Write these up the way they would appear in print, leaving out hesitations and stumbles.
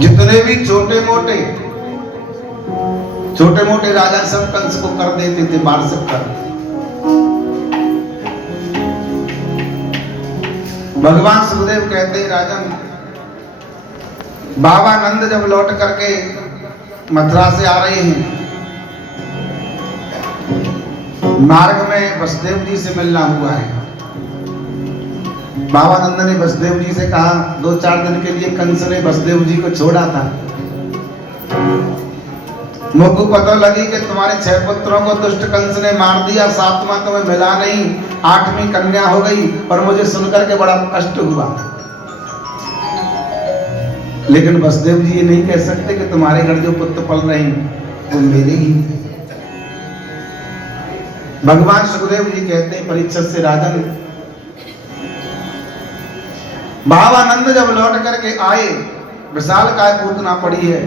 जितने भी छोटे मोटे राजा सब कंस को कर देते थे, बाढ़ सब कर। भगवान सुखदेव कहते हैं राजन, बाबा नंद जब लौट करके मथुरा से आ रहे हैं, मार्ग में वसुदेव जी से मिलना हुआ है। बाबा नंद ने वसुदेव जी से कहा, 2-4 दिन के लिए कंस ने वसुदेव जी को छोड़ा था, मुझको पता लगी कि तुम्हारे 6 पुत्रों को दुष्ट कंस ने मार दिया, 7वां तुम्हें मिला नहीं, 8वीं कन्या हो गई, और मुझे सुनकर के बड़ा कष्ट हुआ। लेकिन वसुदेव जी ये नहीं कह सकते कि तुम्हारे घर जो पुत्र पल रहे हैं वो मेरे ही। भगवान सुखदेव जी कहते हैं परीक्षित से, राजन भावानंद जब लौट करके आए, विशालकाय पूतना पड़ी है,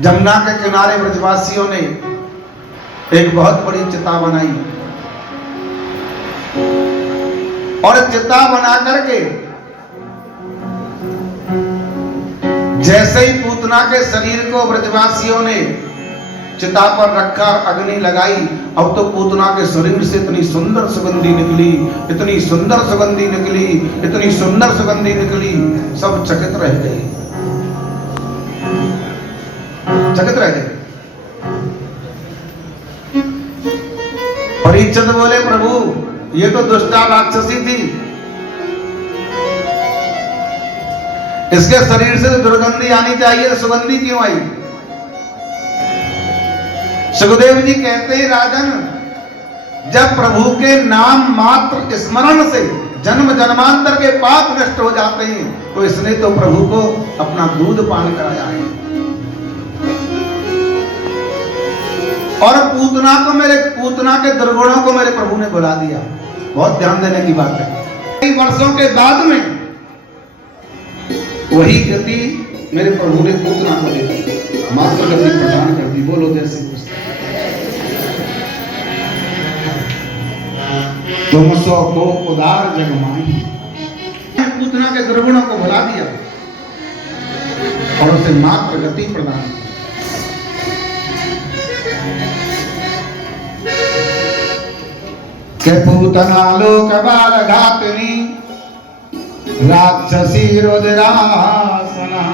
जमुना के किनारे ब्रजवासियों ने एक बहुत बड़ी चिता बनाई, और चिता बना करके जैसे ही पूतना के शरीर को ब्रजवासियों ने चिता पर रखा, अग्नि लगाई, अब तो पूतना के शरीर से इतनी सुंदर सुगंधी निकली, इतनी सुंदर सुगंधी निकली, इतनी सुंदर सुगंधी निकली, सब चकित रह गए, चकित रह गए। परीक्षित बोले, प्रभु ये तो दुष्टा राक्षसी थी, इसके शरीर से दुर्गंधी आनी चाहिए, सुगंधी क्यों आई? सुखदेव जी कहते हैं, राजन जब प्रभु के नाम मात्र स्मरण से जन्म जन्मांतर के पाप नष्ट हो जाते हैं, तो इसने तो प्रभु को अपना दूध पान कराया है। और पूतना के दुर्गुणों को मेरे प्रभु ने बुला दिया। बहुत ध्यान देने की बात है। कई वर्षों के बाद में वही गति मेरे प्रभु ने पूतना को दे दी, मात्र गति प्रदान कर दी। बोलो जैसे तुम सो को उदार जगमाई, पूतना के दुर्गुणों को भुला दिया और उसे मात्र गति प्रदान की। के पूतना लोक बाल घातनी राक्षसी रुद्रासना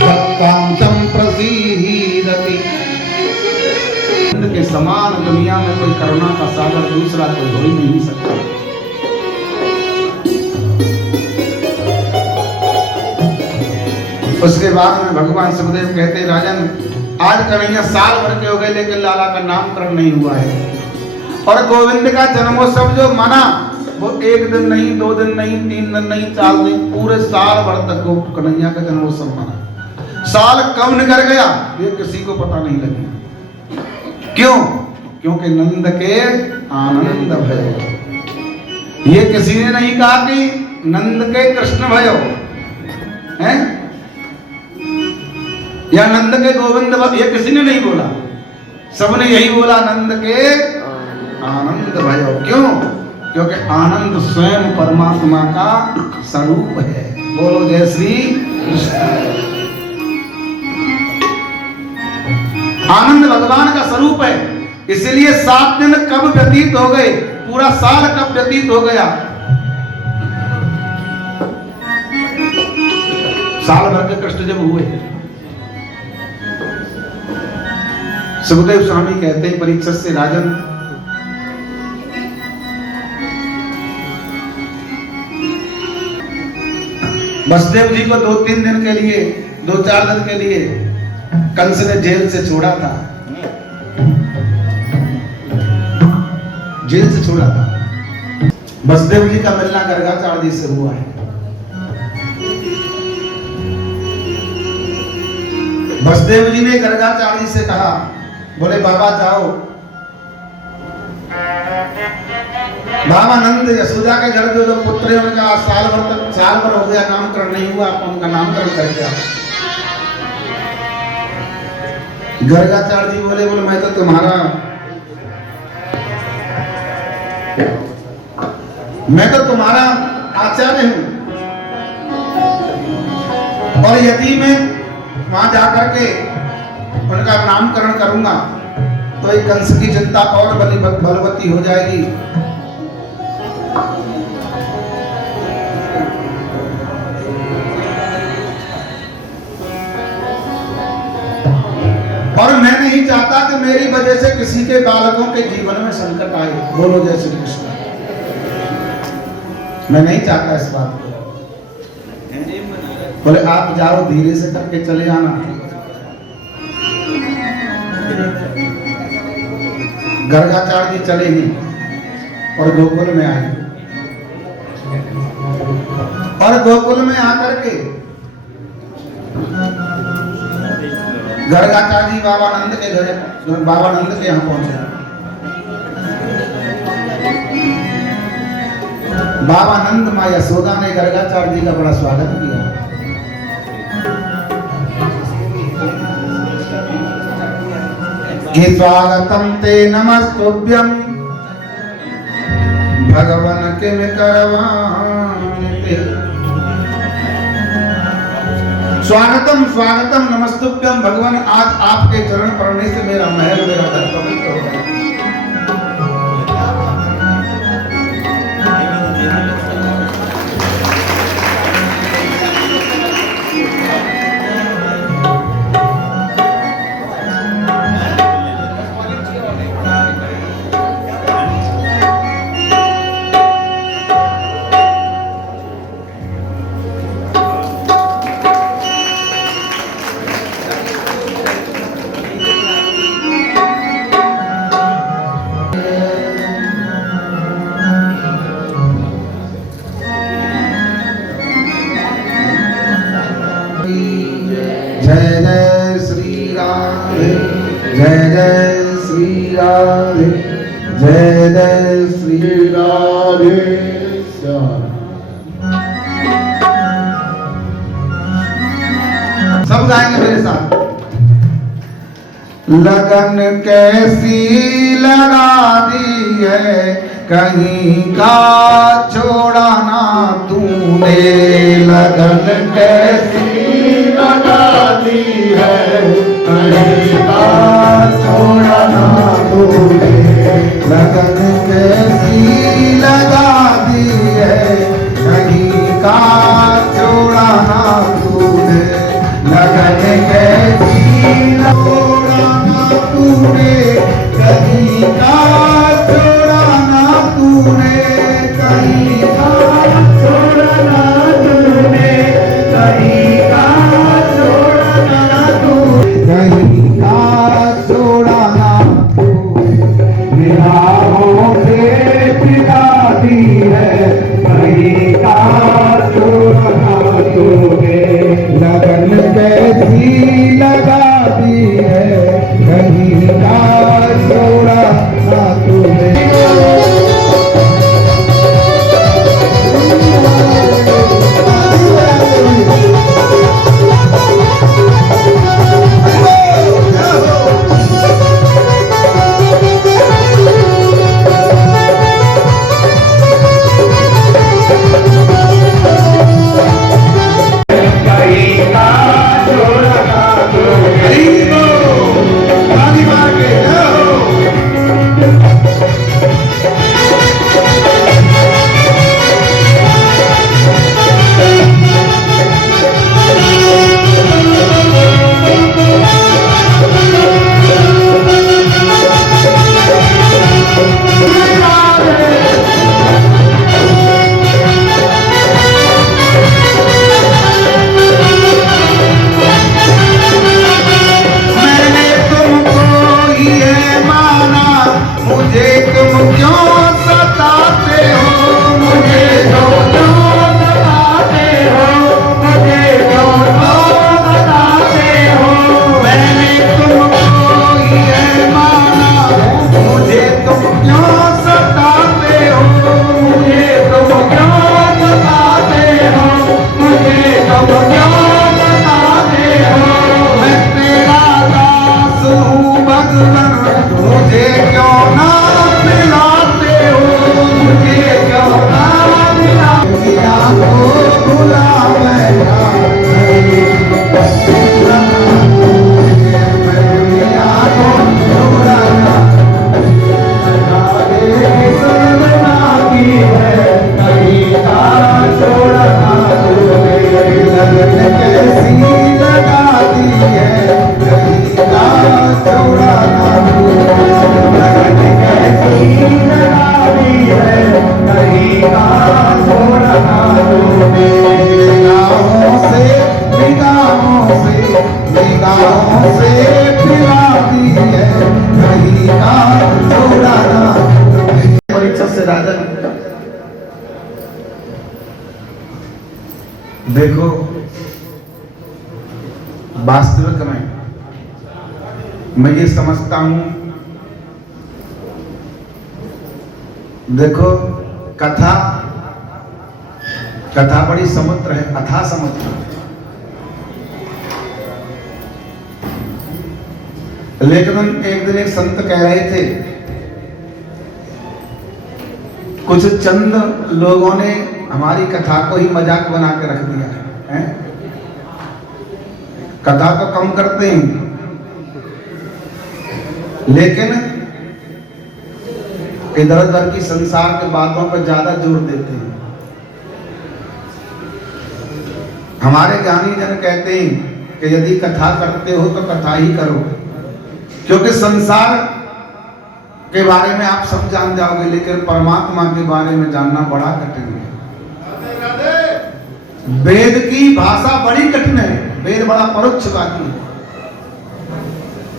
दत्तां संप्रसीदति। के समान दुनिया में कोई करुणा का सागर दूसरा कोई हो ही नहीं सकता। उसके बाद में भगवान सुखदेव कहते, राजन आज कन्हैया साल भर के हो गए, लेकिन लाला का नामकरण नहीं हुआ है। और गोविंद का जन्मोत्सव जो मना, वो 1 दिन नहीं, 2 दिन नहीं, 3 दिन नहीं, 4 दिन, पूरे साल भर तक वो कन्हैया का जन्मोत्सव मना। साल कब निकल गया ये किसी को पता नहीं लगा। क्यों? क्योंकि नंद के आनंद भयो। ये किसी ने नहीं कहा कि नंद के कृष्ण भयो हैं, या नंद के गोविंद भयो, ये किसी ने नहीं बोला। सबने यही बोला, नंद के आनंद भयो। क्यों? क्योंकि आनंद स्वयं परमात्मा का स्वरूप है। बोलो जय श्री कृष्ण। आनंद भगवान का स्वरूप है, इसलिए 7 दिन कब व्यतीत हो गए, पूरा साल कब व्यतीत हो गया, साल भर के कष्ट जब हुए। सुखदेव स्वामी कहते हैं परीक्षित से, राजन वसुदेव जी को 2-3 दिन के लिए, 2-4 दिन के लिए कंस ने जेल से छोड़ा था, जेल से छोड़ा था। वसुदेव जी का मिलना गर्गाचार्य जी से हुआ है। वसुदेव जी ने गर्गाचार्य जी से कहा, बोले बाबा जाओ, बाबा नंद यशोदा के घर जो पुत्र है उनका साल भर हो गया, नामकरण नहीं हुआ, आप उनका नामकरण करके आओ। गर्गाचार्य जी बोले मैं तो तुम्हारा आचार्य हूं, और यदि मैं वहां जाकर के उनका नामकरण करूंगा तो एक कंस की चिंता और बलवती हो जाएगी। और मैं नहीं चाहता कि मेरी वजह से किसी के बालकों के जीवन में संकट आए। बोलो जय श्री कृष्ण। मैं नहीं चाहता इस बात को। बोले आप जाओ, धीरे से करके चले आना। गर्गाचार्य जी चले ही और गोकुल में आए, और गोकुल में आकर के गर्गाचार्य जी बाबा नंद के घर, बाबा नंद के यहाँ पहुंचे। बाबा नंद माँ यशोदा ने गर्गाचार्य जी का बड़ा स्वागत किया। कि स्वागतम ते नमस्तुभ्यं भगवन किम करवाणि। स्वागतम स्वागतम नमस्तुभ्यम भगवान, आज आपके चरण पड़ने से मेरा महल, मेरा घर पवित्र हो गया। जय जय श्री राधे, जय जय श्री राधे, जय जय श्री राधे। सब गाएंगे मेरे साथ। लगन कैसी लगा दी है, कहीं का छोड़ा ना तूने। लगन कैसी लगा दी है, कहीं का छोड़ा ना तूने। लगन कैसी लगा दी है, कहीं का छोड़ा ना तूने। लगन कैसी छोड़ा ना तूने, कहीं का छोड़ा ना तूने। कहीं का छोड़ा ना तूने, कहीं का छोड़ा ना तूने। कहीं का छोड़ा ना तूने। निगाहों से पिला दी है, कहीं कैसी लगा दी है, कहीं का छोड़ा ना तू। लगन कैसी लगा दी है, कहीं का छोड़ा ना तू। निगाहों से पिला दी है, कहीं का छोड़ा ना। परीक्षा से राजा देखो, वास्तविक में मैं ये समझता हूं, देखो कथा बड़ी समुद्र है, अथाह समुद्र। लेकिन एक दिन एक संत कह रहे थे, कुछ चंद लोगों ने हमारी कथा को ही मजाक बना के रख दिया है। कथा तो कम करते हैं, लेकिन इधर उधर की संसार के बातों पर ज्यादा जोर देते हैं। हमारे ज्ञानी जन कहते हैं कि यदि कथा करते हो तो कथा ही करो, क्योंकि संसार के बारे में आप सब जान जाओगे, लेकिन परमात्मा के बारे में जानना बड़ा कठिन है। वेद की भाषा बड़ी कठिन है, वेद बड़ा परोक्षवादी है।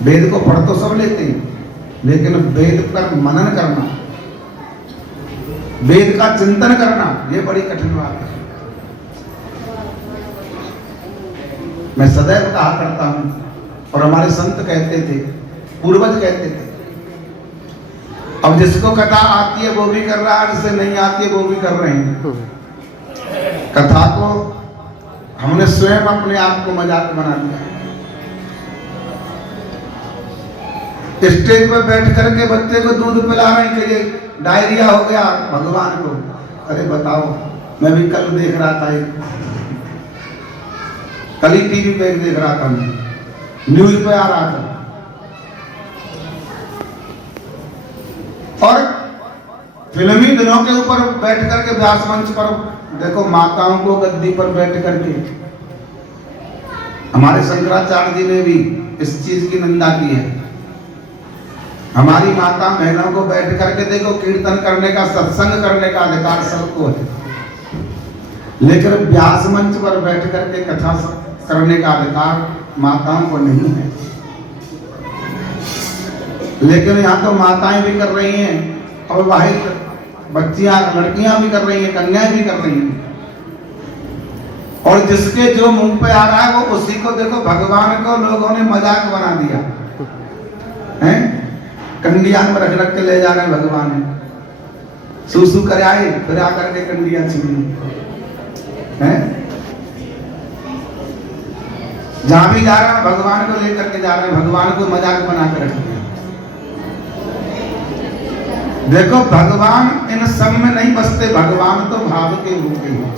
वेद को पढ़ तो सब लेते हैं, लेकिन वेद पर मनन करना, वेद का चिंतन करना, यह बड़ी कठिन बात है। मैं सदैव कहा करता हूं, और हमारे संत कहते थे, पूर्वज कहते थे, अब जिसको कथा आती है वो भी कर रहा है, जिसे नहीं आती है वो भी कर रहे हैं। कथा को हमने स्वयं अपने आप को मजाक बना दिया। स्टेज पर बैठ करके बच्चे को दूध पिला रहे हैं कि ये डायरिया हो गया भगवान को। अरे बताओ, मैं भी कल देख रहा था, कल ही टीवी पे देख रहा था, न्यूज पे आ रहा था, और फिल्मी दिनों के ऊपर बैठ करके व्यास मंच पर देखो माताओं को गद्दी पर बैठ करके, हमारे शंकराचार्य जी ने भी इस चीज की निंदा की है। हमारी माता बहनों को बैठ करके देखो, कीर्तन करने का, सत्संग करने का अधिकार सबको है, लेकिन व्यास मंच पर बैठ करके कथा करने का अधिकार माताओं को नहीं है। लेकिन यहाँ तो माताएं भी कर रही हैं, और वाहिद बच्चियां, लड़कियां भी कर रही हैं, कन्याएं भी कर रही हैं, और जिसके जो मुंह पे आ रहा है वो उसी को देखो, भगवान को लोगों ने मजाक बना दिया है। कंडिया में रख रख के ले जा रहे हैं भगवान, सूसू कर आए, फिर आकर के कंडिया छीनी है। जहां भी जा रहा है भगवान को लेकर के जा रहे हैं, भगवान को मजाक बना के रख दिया। देखो भगवान इन सब में नहीं बसते, भगवान तो भाव के भूखे हैं।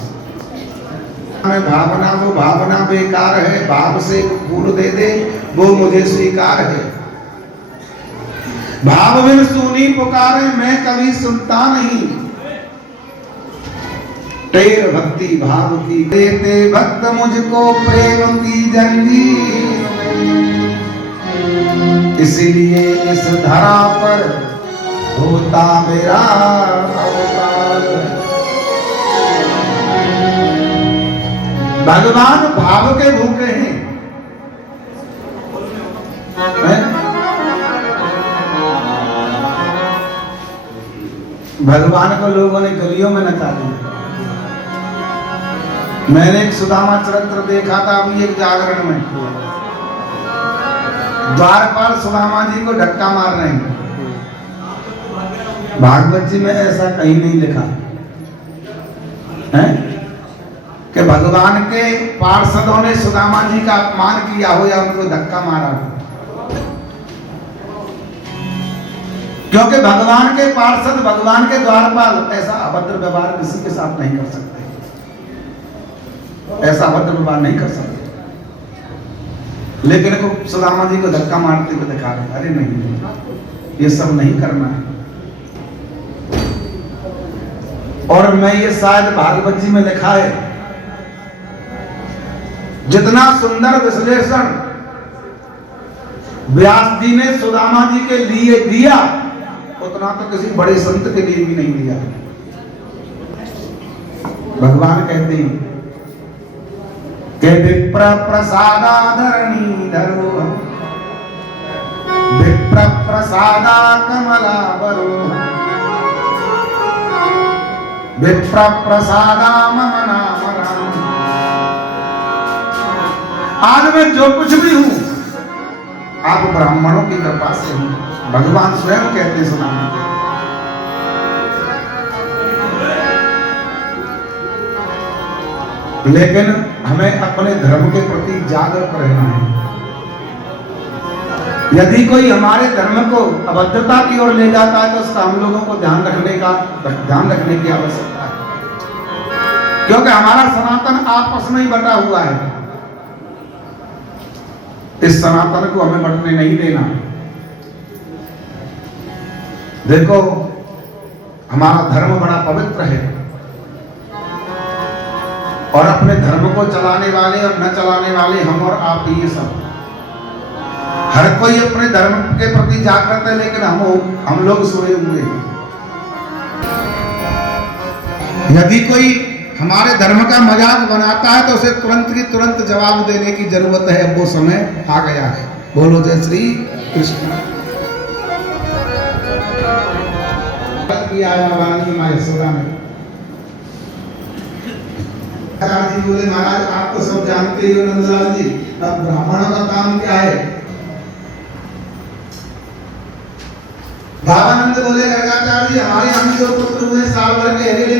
भावना वो भावना बेकार है, भाव से फूल दे दे वो मुझे स्वीकार है। भाव बिन सुनी पुकारे मैं कभी सुनता नहीं, टेर भक्ति भाव की देते भक्त मुझको प्रेम की जंजीर, इसीलिए इस धरा पर होता मेरा अवतार। भगवान भाव के भूखे हैं। भगवान को लोगों ने गलियों में नचा दिया। मैंने एक सुदामा चरित्र देखा था अभी एक जागरण में, द्वारपाल सुदामा जी को धक्का मार रहे हैं। भागवत जी में ऐसा कहीं नहीं लिखा है कि भगवान के पार्षदों ने सुदामा जी का अपमान किया हो या उनको धक्का मारा हो, क्योंकि भगवान के पार्षद, भगवान के द्वारपाल ऐसा अभद्र व्यवहार किसी के साथ नहीं कर सकते, ऐसा अभद्र व्यवहार नहीं कर सकते। लेकिन को सुदामा जी को धक्का मारते हुए दिखा रहे, अरे नहीं, ये सब नहीं करना है। और मैं ये शायद भागवत जी में लिखा है जितना सुंदर विश्लेषण व्यास जी ने सुदामा जी के लिए दिया, उतना तो किसी बड़े संत के लिए भी नहीं दिया। भगवान कहते हैं कि विप्र प्रसादाधरणी धरो, विप्र प्रसादा कमला बरो, विप्र प्रसादा मम नाम राम। आज मैं जो कुछ भी हूं, आप ब्राह्मणों की कृपा से हूं। भगवान स्वयं कहते सुना। लेकिन हमें अपने धर्म के प्रति जागरूक रहना है। यदि कोई हमारे धर्म को अभद्रता की ओर ले जाता है तो उसका हम लोगों को ध्यान रखने की आवश्यकता है, क्योंकि हमारा सनातन आपस में ही बटा हुआ है। इस सनातन को हमें बटने नहीं देना। देखो, हमारा धर्म बड़ा पवित्र है और अपने धर्म को चलाने वाले और न चलाने वाले हम और आप ही सब। हर कोई अपने धर्म के प्रति जागृत है, लेकिन हम लोग सोए हुए हैं। यदि कोई हमारे धर्म का मजाक बनाता है तो उसे तुरंत की तुरंत जवाब देने की जरूरत है। अब वो समय आ गया है। बोलो जय श्री कृष्ण। जी बोले, महाराज आप तो सब जानते ही हो नंदलाल जी, अब ब्राह्मणों का काम क्या है? भावानंद बोले, गर्गाचार्य जी हमारे हम जो पुत्र हुए साल भर के हरे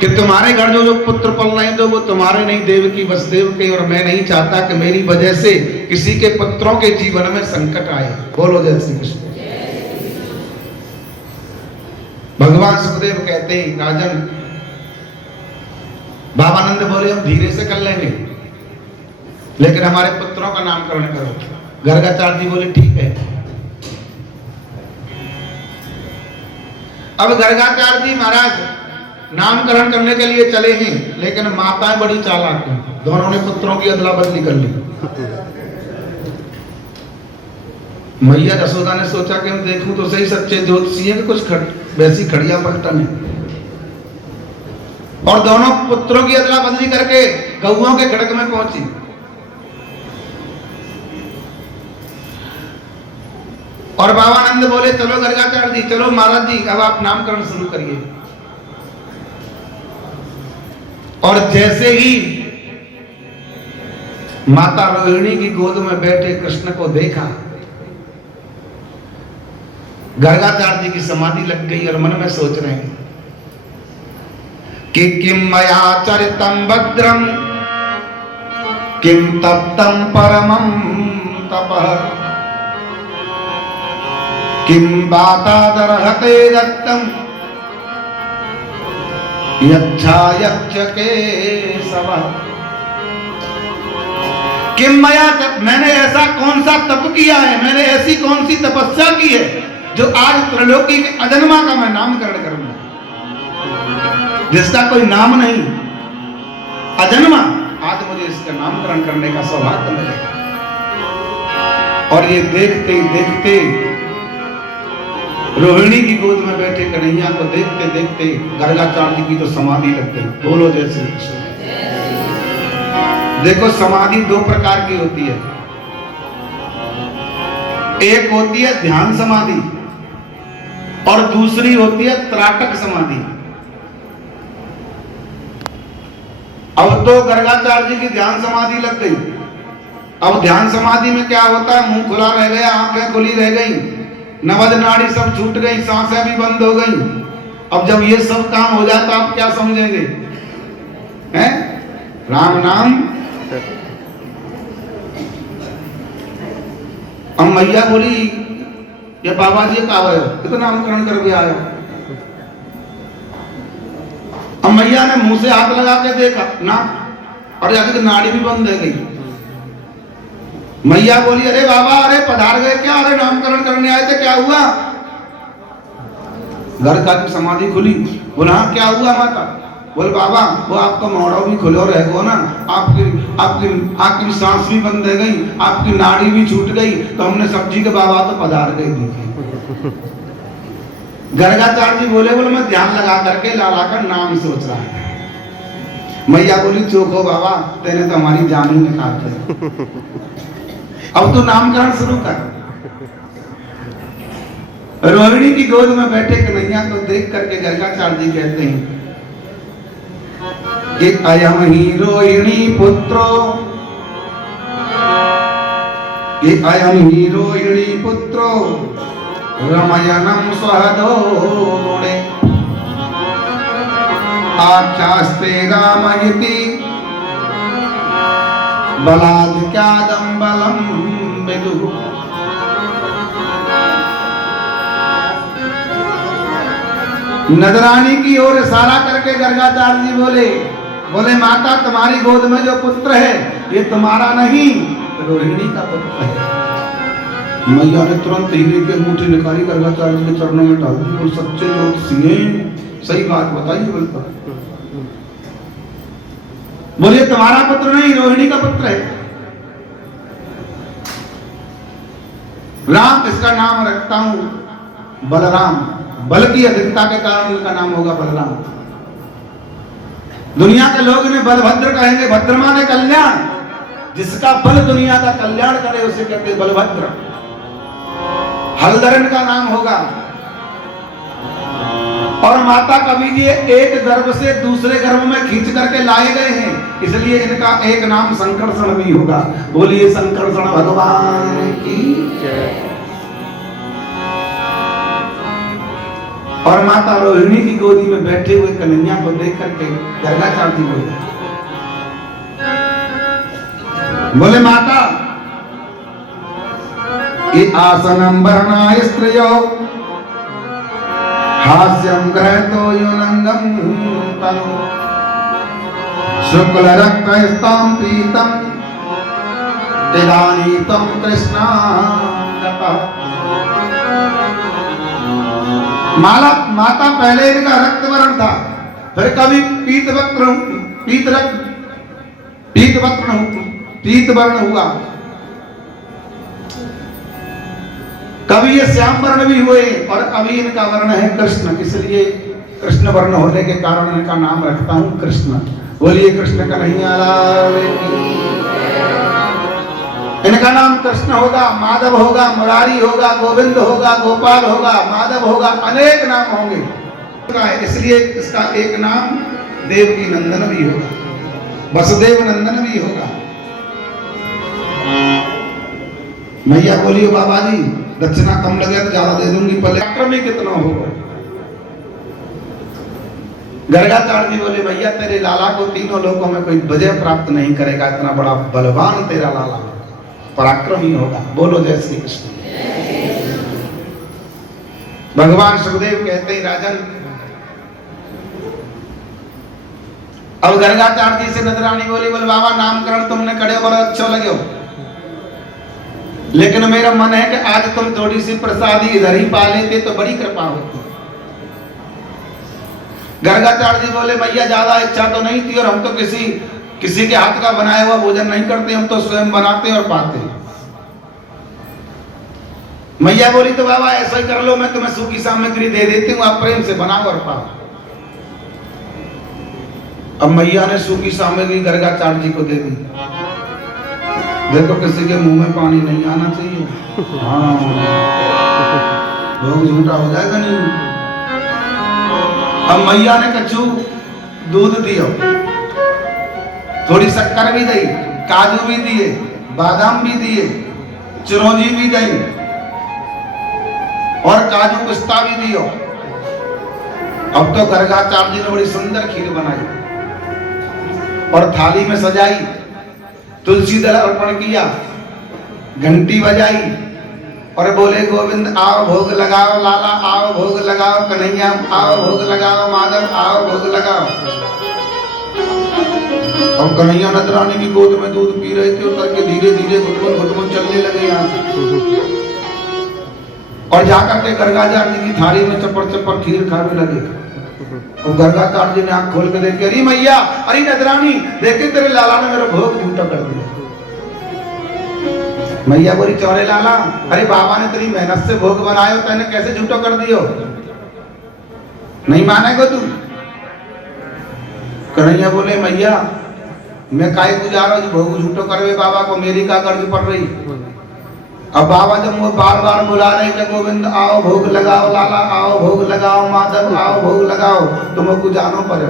कि तुम्हारे घर जो पुत्र पल रहे हैं तो वो तुम्हारे नहीं, देव की वसुदेव के। और मैं नहीं चाहता कि मेरी वजह से किसी के पुत्रों के जीवन में संकट आए। बोलो जय श्री कृष्ण। भगवान सुखदेव कहते हैं, राजन भावानंद बोले हम धीरे से कर लेंगे, लेकिन हमारे पुत्रों का नामकरण करो। गर्गाचार्य जी बोले ठीक है। अब गर्गाचार्य जी महाराज नामकरण करने के लिए चले हैं, लेकिन माताएं बड़ी चालाक हैं, दोनों ने पुत्रों की अदला बदली कर ली। मैया यशोदा ने सोचा कि हम देखूं तो सही सच्चे ज्योतिषी हैं कि कुछ वैसी खड़िया पलटन है, और दोनों पुत्रों की अदला बदली करके गौओं के खड़क में पहुंची। और बाबानंद बोले चलो गर्गाचार्य जी, चलो महाराज जी, अब आप नामकरण शुरू करिए। और जैसे ही माता रोहिणी की गोद में बैठे कृष्ण को देखा, गर्गाचार्य जी की समाधि लग गई और मन में सोच रहे हैं कि किम मया चरितम भद्रम किम तप्तम परमं तपः किम बातादर्हते दत्तम यच्छा यच्च केशव। किम मया, मैंने ऐसा कौन सा तप किया है, मैंने ऐसी कौन सी तपस्या की है जो आज त्रिलोकी के अजन्मा का मैं नामकरण करूंगा, जिसका कोई नाम नहीं, अजन्मा। आज मुझे इसका नामकरण करने का सौभाग्य मिलेगा। और ये देखते देखते रोहिणी की गोद में बैठे कन्हैया को देखते देखते गर्गाचार्य जी की तो समाधि लग गई। बोलो जय श्री कृष्ण। देखो, समाधि दो प्रकार की होती है। एक होती है ध्यान समाधि और दूसरी होती है त्राटक समाधि। अब तो गर्गाचार्य जी की ध्यान समाधि लग गई। अब ध्यान समाधि में क्या होता है, मुंह खुला रह गया, आंखें खुली रह गई, नवद नाड़ी सब छूट गई, सांसें भी बंद हो गई। अब जब ये सब काम हो जाए तो आप क्या समझेंगे? हैं? राम नाम। अब मैया बोली, ये बाबा जी का आया, कितना नामकरण कर भी आया। अब मैया ने मुंह से हाथ लगा के देखा ना, और जाके नाड़ी भी बंद हो गई। मैया बोली, अरे बाबा, अरे पधार गए क्या? अरे नामकरण करने आए थे, क्या हुआ? घर का समाधि खुली। बोला क्या हुआ माता? बोले बाबा वो आपका मोड़ा भी खुलो रहेगा ना, आपकी आपकी आपकी सांस भी बंद हो गई, आपकी नाड़ी भी छूट गई, तो हमने सब्जी के बाबा तो पधार गई दी। गर्गाचार्य जी बोले मैं ध्यान लगा करके लाला का नाम सोच रहा था। मैया बोली चुप हो बाबा, तेने तो हमारी जान ही निकाल दी, अब तू नामकरण शुरू कर। रोहिणी की गोद में बैठे कन्हैया को देख करके गर्गाचार्य जी कहते हैं कि अयम ही रोहिणी पुत्रो, कि अयम ही रोहिणी पुत्रो रमयनम स्वहदो गुणे आख्यास्ते रामयति बलाद्यादं बलम विदुः। नजरानी की ओर इशारा करके गर्गाचार्य जी बोले माता तुम्हारी गोद में जो पुत्र है ये तुम्हारा नहीं, रोहिणी का पुत्र है। मैया ने तुरंत हीरे की अंगूठी निकाली, गर्गाचार्य जी के चरणों में डाल दी और सच्चे ज्योतिषी सही बात बताइए। बोलता बोलिए तुम्हारा पुत्र नहीं, रोहिणी का पुत्र है। राम इसका नाम रखता हूं बलराम, बल की अधिकता के कारण उनका नाम होगा बलराम। दुनिया के लोग इन्हें बलभद्र कहेंगे, भद्र माने कल्याण, जिसका बल दुनिया का कल्याण करे उसे कहते हैं बलभद्र। हलधरन का नाम होगा। और माता कवि जी एक गर्भ से दूसरे गर्भ में खींच करके लाए गए हैं, इसलिए इनका एक नाम संकर्षण भी होगा। बोलिए संकर्षण भगवान की जय। और माता रोहिणी की गोदी में बैठे हुए कन्हैया को देख करके गर्गाचार्य जी बोले माता ये आसनम वर्णाय स्त्रियो हास्यम ग्रहतो युनंगम तनु शुक्ल रक्तस्तं पीतम तिदानीतं कृष्णां। माता पहले इनका रक्त वर्ण था, फिर कभी पीत वर्ण हुआ, कभी ये श्याम वर्ण भी हुए और अभी इनका वर्ण है कृष्ण, इसलिए कृष्ण वर्ण होने के कारण इनका नाम रखता हूं कृष्ण। बोलिए कृष्ण कन्हैया लाल की। इनका नाम कृष्ण होगा, माधव होगा, मुरारी होगा, गोविंद होगा, गोपाल होगा, माधव होगा, अनेक नाम होंगे, इसलिए इसका एक नाम देवकी नंदन भी होगा, वसुदेव नंदन भी होगा। मैया बोलिए बाबा जी दक्षिणा कम लगे तो ज्यादा दे दूंगी, पहले आक्रमी कितना होगा। गर्गाचार्य जी बोले भैया तेरे लाला को तीनों लोगों में कोई विजय प्राप्त नहीं करेगा, इतना बड़ा बलवान तेरा लाला पराक्रमी होगा। बोलो जय श्री कृष्ण। भगवान सुखदेव कहते हैं राजन, अब गर्गाचार्य जी से नजरानी बोले बाबा नामकरण तुमने करे बड़ा अच्छा लगे हो, लेकिन मेरा मन है कि आज तुम थोड़ी सी प्रसादी इधर ही पा लेते तो बड़ी कृपा होती। गर्गाचार्य जी बोले भैया ज्यादा इच्छा तो नहीं थी, और हम तो किसी के हाथ का बनाया हुआ भोजन नहीं करते, हम तो स्वयं बनाते और पाते। मैया बोली तो बाबा ऐसा ही कर लो, मैं तुम्हें सूखी सामग्री दे देती हूँ, आप प्रेम से बनाओ और पाओ। अब मैया ने सूखी सामग्री गर्गाचार्य जी को दे दी। देखो किसी के मुंह में पानी नहीं आना चाहिए, हाँ लोग झूठा हो जाएगा नहीं। अब मैया ने कछु दूध दिया, थोड़ी शक्कर भी दी, काजू भी दिए, बादाम भी दिए, चिरौंजी भी दी और काजू पिस्ता भी दियो। अब तो गर्गाचार्य जी ने बड़ी सुंदर खीर बनाई और थाली में सजाई, तुलसी दल अर्पण किया, घंटी बजाई और बोले गोविंद आओ भोग लगाओ, लाला आओ भोग लगाओ, कन्हैया आओ भोग लगाओ, माधव आओ भोग लगाओ। अब कन्हैया नंदरानी की गोद में दूध पी रहे थे, उतर के धीरे धीरे घुटमुन चलने लगे यहाँ से, और जाकर के गर्गाचार्य जी की थाली में चप्पड़ चप्पड़ खीर खाने लगे। और गर्गाचार्य जी ने आंख खोल के देख के, अरे मैया, अरे नजरानी, देखे तेरे लाला ने मेरा भोग झूठा कर दिया। मैया बोली, चौरे लाला, अरे बाबा ने तेरी मेहनत से भोग बनायो, तैने कैसे झूठा कर दियो? नहीं मानेगा तू? कन्हैया बोले, मैया मैं काय को जा रहा हूँ भोग झूठो करवे बाबा को, मेरी का कर्ज पड़ रही। अब बाबा जब वो बार बार बुला रहे कि गोविंद आओ भोग लगाओ, लाला आओ भोग लगाओ, माधव आओ भोग लगाओ, तुमको जानो पड़े।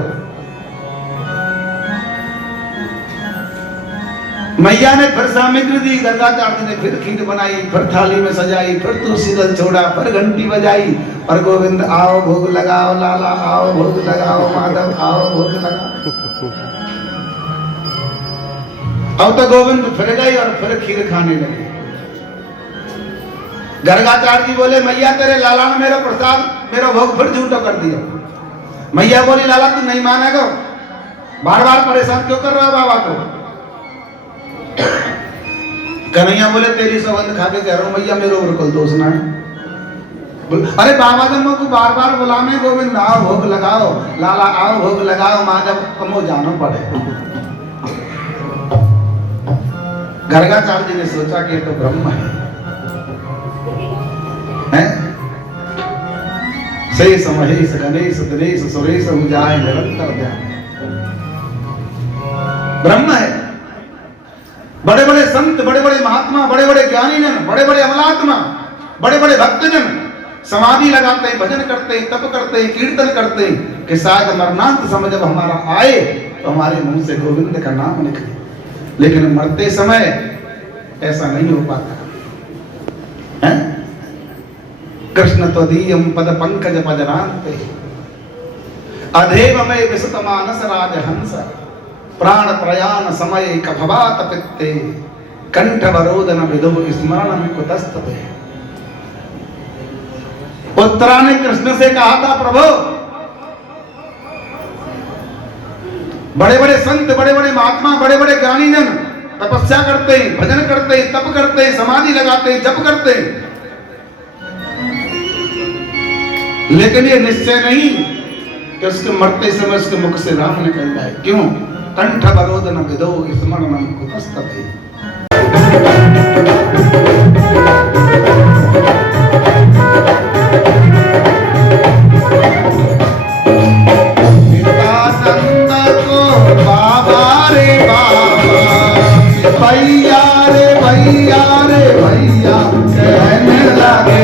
मैया ने फिर सामग्री दी, गर्गाचार्य ने फिर खीर बनाई, फिर थाली में सजाई, फिर तुलसी दल छोड़ा, फिर घंटी बजाई और गोविंद आओ भोग लगाओ, लाला आओ भोग लगाओ, माधव आओ भोग लगाओ। अब तो गोविंद फिर गई और फिर खीर खाने लगे। गर्गाचार्य जी बोले, मैया तेरे लाला ने मेरा प्रसाद, मेरा भोग फिर झूठा कर दिया। मैया बोली, लाला तू नहीं मानेगा, बार बार परेशान क्यों कर रहा है बाबा को? कन्हैया बोले, तेरी सौगंध खा के कह रहा हूं मैया, मेरे ऊपर कोई दोष ना है। अरे बाबा जब मुझको बार बार बुलाने, गोविंद आओ भोग लगाओ, लाला आओ भोग लगाओ, माधव तुमको जानो पड़े। गर्गाचार्य जी ने सोचा कि तो ब्रह्म है, शेष महेश गणेश दिनेश सुरेश उजाए निरंतर ध्यान। ब्रह्म है। बड़े बड़े संत, बड़े बड़े महात्मा, बड़े बड़े ज्ञानी जन, बड़े बड़े अमलात्मा, बड़े बड़े भक्तजन समाधि लगाते हैं, भजन करते हैं, तप करते हैं, कीर्तन करते हैं कि शायद मरणांत समय जब हमारा आए तो हमारे मुंह से गोविंद का नाम निकले, लेकिन मरते समय ऐसा नहीं हो पाता है। कृष्ण त्वदीयम पद पंकज पजनान्ते अधेव में विसुत मानस राजहंस प्राण प्रयाण समय कभवात पित्ते कंठ वरोदन विदु स्मरण कुतस्तते। उत्तरा ने कृष्ण से कहा था, प्रभु बड़े बड़े संत, बड़े बड़े महात्मा, बड़े बड़े ज्ञानी जन तपस्या करते हैं, भजन करते हैं, तप करते हैं, समाधि लगाते हैं, जप करते हैं, लेकिन ये निश्चय नहीं कि उसके मरते समय उसके मुख से नाम निकल जाए। क्यों? कंठ वरोदन विदो स्मरणम कुतस्तते। भैया रे भैया रे भैया कहने लगे